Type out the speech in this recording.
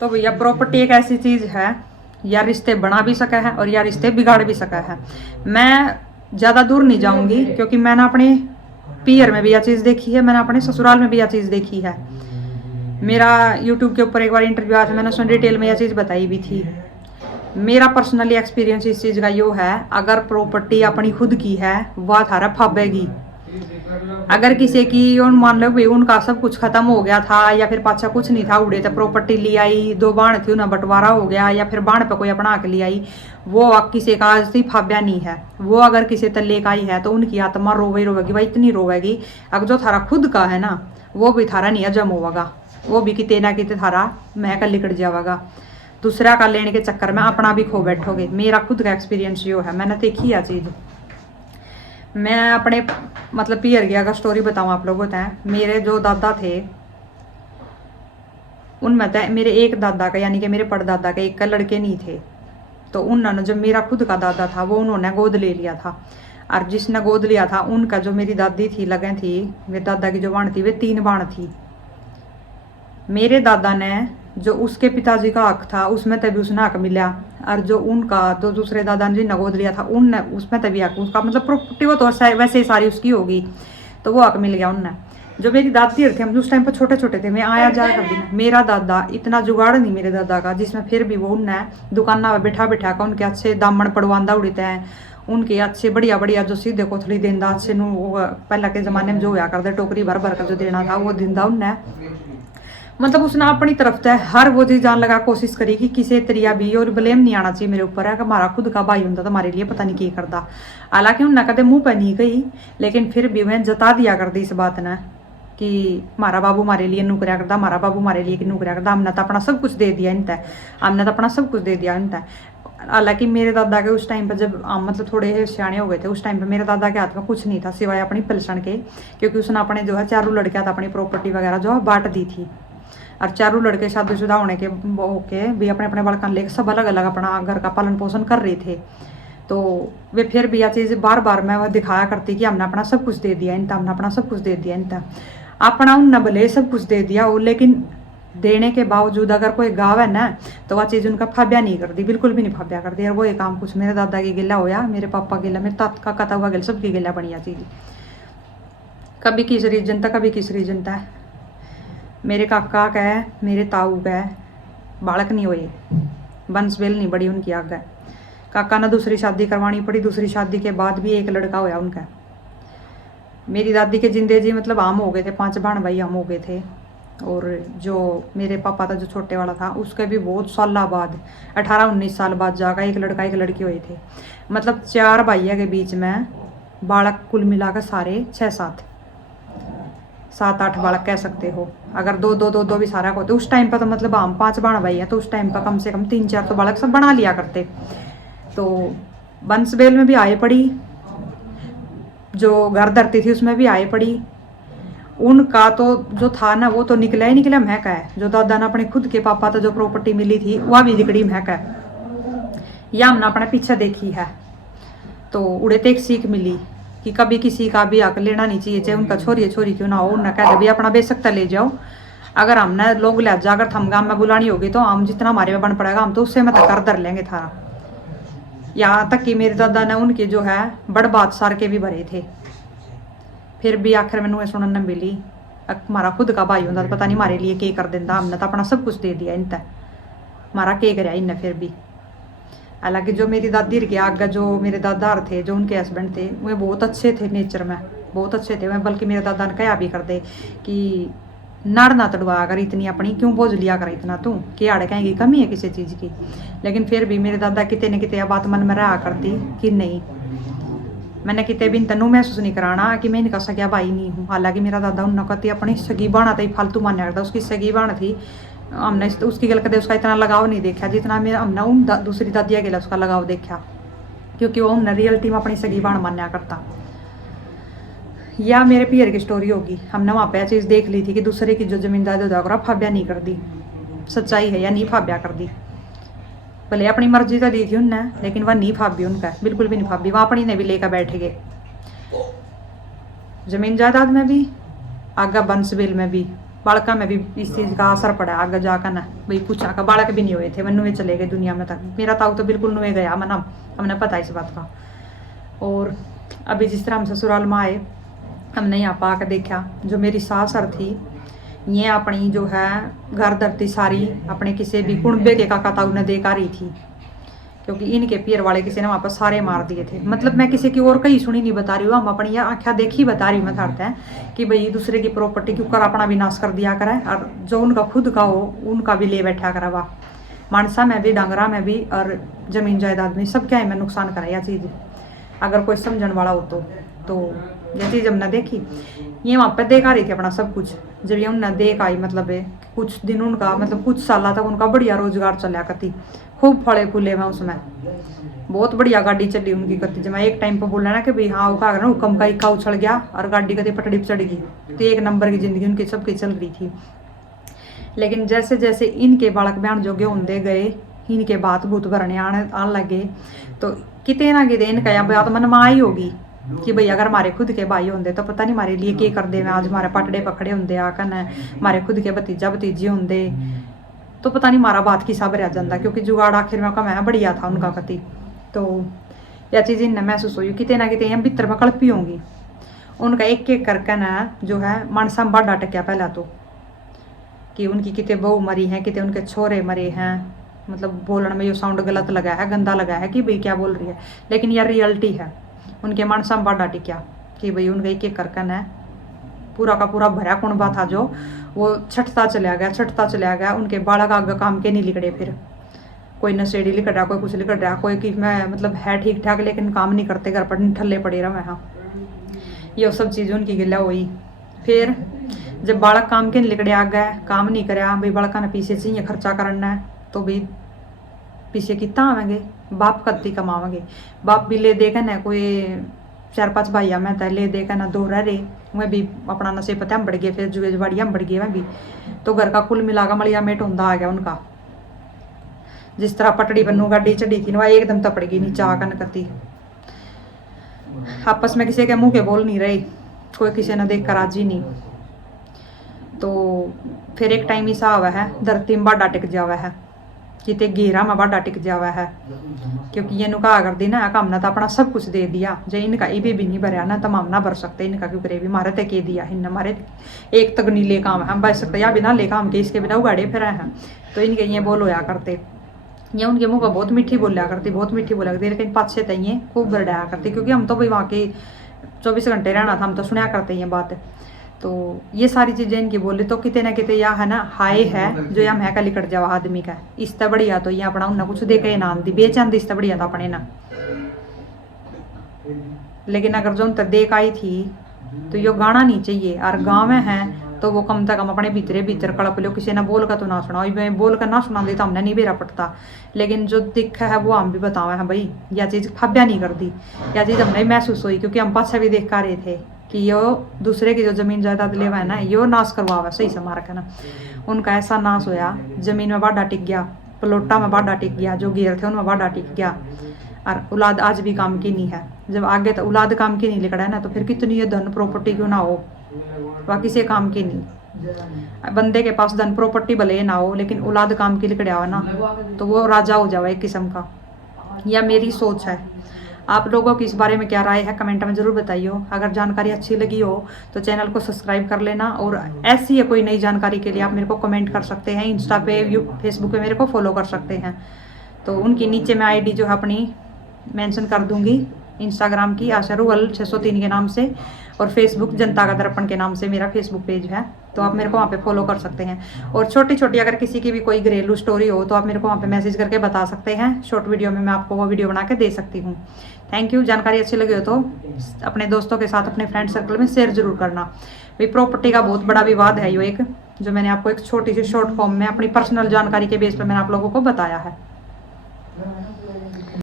तो भैया प्रॉपर्टी एक ऐसी चीज़ है, या रिश्ते बना भी सका है और या रिश्ते बिगाड़ भी सका है। मैं ज़्यादा दूर नहीं जाऊंगी क्योंकि मैंने अपने पियर में भी यह चीज़ देखी है, मैंने अपने ससुराल में भी यह चीज़ देखी है। मेरा यूट्यूब के ऊपर एक बार इंटरव्यू आया था, मैंने उसमें डिटेल में यह चीज़ बताई भी थी। मेरा पर्सनली एक्सपीरियंस इस चीज़ का यो है, अगर प्रॉपर्टी अपनी खुद की है वह थारा फाबेगी। अगर किसी की और मान लो भाई उनका सब कुछ खत्म हो गया था या फिर पाछा कुछ नहीं था, उड़े तो प्रॉपर्टी ले आई, 2 बाण थी उन्हें बंटवारा हो गया या फिर बाण पे कोई अपना के ले आई, वो किसी का आज फाब्या नहीं है। वो अगर किसी तल्ले का ही है तो उनकी आत्मा रोवे रोवेगी, भाई इतनी रोवेगी। अगर जो थारा खुद का है ना, वो भी थारा नहीं जम होगा, वो भी किते ना किते थारा महक लिकट जाएगा। दूसरा का लेने के चक्कर में अपना भी खो बैठोगे। मेरा खुद का एक्सपीरियंस यो है, मैंने देखी है चीज़। मैं अपने मतलब पियर की अगर स्टोरी बताऊँ आप लोगों को, मेरे जो दादा थे उनमें तो मेरे एक दादा का यानी कि मेरे परदादा के एक का लड़के नहीं थे। तो उन्होंने जो मेरा खुद का दादा था वो उन्होंने गोद ले लिया था, और जिसने गोद लिया था उनका जो मेरी दादी थी लगे थी, मेरे दादा की जो बाण थी वे 3 बाण थी। मेरे दादा ने जो उसके पिताजी का हक था उसमें तभी उसने हक मिला, और जो उनका जो दूसरे दादा ने जिन्हें गोद लिया था उनने उसमें तभी हक, उसका मतलब प्रॉपर्टी वो तो वैसे ही सारी उसकी होगी, तो वो हक मिल गया उनने। जो मेरी दादी थे, हम उस टाइम पर छोटे छोटे थे, मैं आया जाया कर दी। मेरा दादा इतना जुगाड़ नहीं मेरे दादा का, जिसमें फिर भी वो उनने दुकाना में बैठा बैठा कर उनके अच्छे दामन पड़वांदा उड़ते हैं, उनके अच्छे बढ़िया बढ़िया जो सीधे कोथली देंदा अच्छे नु, पहले के जमाने में जो होया करते टोकरी भर भर कर जो देना था वो दिंदा उनने। मतलब उसने अपनी तरफ से हर वो चीज जान लगा कोशिश करी कि किसी तरिया भी, और ब्लेम नहीं आना चाहिए मेरे ऊपर है कि हमारा खुद का भाई होता तो हमारे लिए पता नहीं क्या करता। हालांकि उन्हें कदे मुंह पे नहीं गई, लेकिन फिर भी मैं जता दिया कर दी इस बात ने कि हमारा बाबू हमारे लिए नौकरिया करता, हमारा बाबू हमारे लिए नौकरिया करता, हमने तो अपना सब कुछ दे दिया इनता, हमने तो अपना सब कुछ दे दिया इनता। हालांकि मेरे दादा के उस टाइम पर जब मतलब थोड़े सियाने हो गए थे, उस टाइम पर मेरे दादा के हाथ में कुछ नहीं था सिवाय अपनी पेंशन के, क्योंकि उसने अपने जो है 4 लड़कियां था अपनी प्रॉपर्टी वगैरह जो है बांट दी थी, और 4 लड़के शादीशुदा होने के होके भी अपने अपने बालकन लेकर सब अलग अलग अपना घर का पालन पोषण कर रहे थे। तो वे फिर भी यह चीज़ बार बार मैं वह दिखाया करती कि हमने अपना सब कुछ दे दिया इनता, हमने अपना सब कुछ दे दिया इनता। अपना उन भले सब कुछ दे दिया हो, लेकिन देने के बावजूद अगर कोई गाँव है ना तो वह चीज़ उनका फाब्या नहीं करती, बिल्कुल भी नहीं फाब्या करती। और वो ये काम कुछ मेरे दादा की गिला होया, मेरे पापा गिला, मेरे तात का कता हुआ गिला, सबकी गिला बढ़िया चीज़। कभी किस रीजन था कभी किस रीजन था। मेरे काका का है, मेरे ताऊ का है, बालक नहीं हुए, बंसबेल नहीं बड़ी उनकी आग है। काका ने दूसरी शादी करवानी पड़ी, दूसरी शादी के बाद भी एक लड़का होया उनका। मेरी दादी के जिंदे जी मतलब हम हो गए थे 5 बहन भाई हम हो गए थे, और जो मेरे पापा था जो छोटे वाला था उसके भी बहुत साल बाद 18-19 साल बाद जाकर एक लड़का एक लड़की हुए थे। मतलब 4 भाइयों के बीच में बालक कुल मिलाकर सारे 7-8 बालक कह सकते हो। अगर 2-2 भी सारा होते उस टाइम पर, तो मतलब हम 5 बहन भाई हैं, तो उस टाइम पर कम से कम 3-4 तो बालक सब बना लिया करते। तो बंसबेल में भी आए पड़ी, जो घर धरती थी उसमें भी आए पड़ी। उनका तो जो था ना वो तो निकला ही निकला महका है। जो दादा ने अपने खुद के पापा तो जो प्रॉपर्टी मिली थी वह भी दिकड़ी महका है, यह हमने अपने पीछे देखी है। तो उड़े तो एक सीख मिली कि कभी किसी का भी हक लेना नहीं चाहिए, चाहे उनका छोरी छोरी क्यों ना हो। उन्हें कह दे भी अपना बेसकता ले जाओ, अगर हमने लोग ले जा अगर थम गाम में बुलानी होगी तो हम जितना हमारे में बन पड़ेगा हम तो उससे मैं कर धर लेंगे थारा। यहाँ तक कि मेरे दादा ने उनके जो है बड़ बात सार के भी भरे थे, फिर भी आखिर मैंने सुनने मिली हमारा खुद का भाई होता तो पता नहीं हमारे लिए के कर देता, हमने तो अपना सब कुछ दे दिया इनता, हमारा के कराया इनने फिर भी। हालांकि जो मेरी दादी के आगे जो मेरे दादा थे जो उनके हस्बैंड थे वे बहुत अच्छे थे, नेचर में बहुत अच्छे थे। वे बल्कि मेरे दादा ने कहा भी कर दे कि नाड़ ना तड़वा अगर इतनी अपनी क्यों बोझ लिया कर इतना तू, कि आड़े कहेंगी कमी है किसी चीज़ की। लेकिन फिर भी मेरे दादा कितने न कितने बात मन में रहा करती कि नहीं, मैंने कितने भी तनु महसूस नहीं कराना कि मैं इनका सगिया भाई नहीं हूँ। हालांकि मेरा दादा उन कहती अपनी सगी बाणा था फालतू मान्या करता, उसकी सगी बाण थी, हमने उसकी गल कदे उसका इतना लगाव नहीं देखा जितना मेरा हमने उन दूसरी दादिया के लिए उसका लगाव देखा, क्योंकि वो हमने रियलिटी में अपनी सगी बाण मान्या करता। या मेरे पियर की स्टोरी होगी, हमने वहाँ पे चीज़ देख ली थी कि दूसरे की जो जमींदारी उदारा फाब्या नहीं कर दी, सच्चाई है या नहीं फाब्या कर दी। भले अपनी मर्जी तो दी थी उनने, लेकिन वह नहीं फाबी उनका, बिल्कुल भी नहीं फाबी। वहाँ अपनी ने भी लेकर बैठ गए जमीन जायदाद में भी, आगा बंसबेल में भी, बालका में भी इस चीज़ का असर पड़ा आगे जाकर ना, भाई पूछा का बालक भी नहीं हुए थे, वह चले गए दुनिया में तक। मेरा ताऊ तो बिल्कुल नुए गया मना, हमने पता इस बात का। और अभी जिस तरह हम ससुराल में आए, हमने यहाँ पा के देखा जो मेरी सासर थी ये अपनी जो है घर धरती सारी अपने किसी भी कुणबे के काका ताऊ ने देखा रही थी, क्योंकि इनके पियर वाले किसी ने वहाँ पर सारे मार दिए थे। मतलब मैं किसी की और कहीं सुनी नहीं बता रही हूँ, हम अपनी आँखा देखी बता रही हूँ। मैं थरते हैं कि भाई दूसरे की प्रॉपर्टी क्यों कर अपना भी नाश कर दिया करे, और जो उनका खुद का हो उनका भी ले बैठा करा। वाह, मानसा में भी, डांगरा में भी, और जमीन जायदाद में, सब क्या है में नुकसान करा यह चीज़। अगर कोई समझने वाला हो तो यह चीज़ हमने देखी। ये वहाँ पर देखा रही थी अपना सब कुछ। जब ये उनने देख आई, मतलब है कुछ दिन उनका, मतलब कुछ साल तक उनका बढ़िया रोजगार चला करती, खूब फले फूले में उसमें, बहुत बढ़िया गाड़ी चली उनकी करती। जब मैं एक टाइम पर बोला ना कि भाई हाँ वो कहा ना हुक्म का इक्का उछल गया और गाड़ी कभी पटड़ी पर चढ़ गई, तो एक नंबर की जिंदगी उनकी सबकी चल रही थी। लेकिन जैसे जैसे इनके बालक बयान जोगे होंदे गए, इनके बात भूत भरने आने लगे, तो कितने ना कितने इनका यहाँ बात मन में आई होगी कि भाई अगर हमारे खुद के भाई होंगे तो पता नहीं हमारे लिए क्या कर दे। आज हमारे पटड़े पकड़े होंगे आकन, हमारे खुद के भतीजा भतीजे होंगे तो पता नहीं हमारा बात किसा भरिया जाता, क्योंकि जुगाड़ आखिर में कमाया बढ़िया था उनका कति। तो यह चीज़ इनने महसूस हुई कितने ना कितने भीतर में कल्पी होंगी। उनका एक एक करके ना जो है मानसा में बाढ़ अटक गया पहला तो, कि उनकी कितने बहू मरी हैं, कितने उनके छोरे मरे हैं। मतलब बोलने में जो साउंड गलत लगा है, गंदा लगा है कि भाई क्या बोल रही है, लेकिन यह रियलिटी है। उनके मानसा में बाढ़ अटक गया कि भाई उनका एक एक करके ना पूरा का पूरा भरा कुणबा था जो वो छटता चला गया। उनके बालक आगे काम के नहीं लिकड़े, फिर कोई नशेड़ी लिकड़ रहा, कोई कुछ लिकड़ रहा, कोई कि मैं मतलब है ठीक ठाक लेकिन काम नहीं करते, घर पर ठल्ले पड़े रहा। हाँ, ये सब चीज़ उनकी गिला हुई। फिर जब बालक काम के नहीं लिकड़े आ गए, काम नहीं कराया, भाई बालका ने पीछे चाहिए खर्चा करना है, तो भाई पीछे कितना आवेंगे, बाप कत्ती कमावेंगे। बाप भी ले देगा ना, कोई 4-5 भाइया में तो ले देगा ना, 2 रह रहे मैं भी अपना नशे पता हम बढ़ गए, फिर जुए जुबाड़िया हम बढ़ गए मैं भी। तो घर का कुल मिलाकर मलिया मेट होंदा आ गया उनका। जिस तरह पटड़ी बन्नू गाड़ी चढ़ी थी ना, वह एकदम तपड़ गई नीचे आकर करती। आपस में किसी के मुंह के बोल नहीं रहे, कोई किसी ने देख कर राजी नहीं। तो फिर एक टाइम ऐसा हुआ है धरती में बाढ़ टिक जावा है, कितने घेरा में बाढ़ टिक जावा है, क्योंकि ये नुका कर दी ना काम ना तो अपना सब कुछ दे दिया। जो इनका ये भी नहीं भरया ना तो हम ना भर सकते इनका, क्योंकि रे भी मारे तक के दिया इन हमारे एक तक नहीं ले काम हम बच सकते या बिना ले काम के, इसके बिना उगाड़े फिर हैं। तो इनके ये बोल होया करते, ये उनके मुँह पर बहुत मीठी बोलिया करती, बहुत मीठी बोलिया करती, लेकिन पाछे तक ये खूब बरडाया करती, क्योंकि हम तो भाई वहाँ के 24 घंटे रहना था, हम तो सुना करते ये बात। तो ये सारी चीज़ें इनकी बोली तो कितने ना कितने या है ना हाय है जो या महका लिकट जावा आदमी का। इससे बढ़िया तो ये अपना उन्हें कुछ दे के ना आंदी बेचन दी, इससे बढ़िया था अपने ना। लेकिन अगर जो उन तक देख आई थी तो यो गाना नहीं चाहिए, और गाँव में है तो वो कम से कम अपने भीतर कड़प लो, किसी ने बोल का तो ना सुना, बोल कर ना सुना दी तो हमने नहीं बेरा पड़ता। लेकिन जो दिखा है वो हम भी बतावे हैं भाई, यह चीज़ खब्या नहीं कर दी, यह चीज़ हमने महसूस हुई, क्योंकि हम पास भी देख कर रहे थे कि यो दूसरे की जो जमीन जायदाद लेवा है ना, यो नाश करवावा सही से मार के ना। उनका ऐसा नाश होया, जमीन में बाढ़ा टिक गया, प्लोटा में बाढ़ा टिक गया, जो घेर थे उनमें बाढ़ा टिक गया, और औलाद आज भी काम की नहीं है। जब आगे तो औलाद काम की नहीं लिखड़ा है ना, तो फिर कितनी ये धन प्रॉपर्टी क्यों ना हो, वह किसी काम की नहीं। बंदे के पास धन प्रॉपर्टी भले ना हो, लेकिन औलाद काम की लिखड़ा हो ना तो वो राजा हो जाओ एक किस्म का। यह मेरी सोच है। आप लोगों की इस बारे में क्या राय है कमेंट में ज़रूर बताइए। अगर जानकारी अच्छी लगी हो तो चैनल को सब्सक्राइब कर लेना, और ऐसी है कोई नई जानकारी के लिए आप मेरे को कमेंट कर सकते हैं। इंस्टा पे फेसबुक पे मेरे को फॉलो कर सकते हैं। तो उनकी नीचे मैं आईडी जो है अपनी मेंशन कर दूंगी, इंस्टाग्राम की आशा रूवल 603 के नाम से, और फेसबुक जनता का दर्पण के नाम से मेरा फेसबुक पेज है, तो आप मेरे को वहाँ पे फॉलो कर सकते हैं। और छोटी छोटी अगर किसी की भी कोई घरेलू स्टोरी हो तो आप मेरे को वहाँ पे मैसेज करके बता सकते हैं, शॉर्ट वीडियो में मैं आपको वो वीडियो बना के दे सकती हूँ। Thank you. जानकारी अच्छी लगी हो तो अपने दोस्तों के साथ अपने फ्रेंड सर्कल में शेयर जरूर करना। भाई प्रॉपर्टी का बहुत बड़ा विवाद है, यो एक जो मैंने आपको एक छोटी सी शॉर्ट फॉर्म में अपनी पर्सनल जानकारी के बेस पर मैंने आप लोगों को बताया है।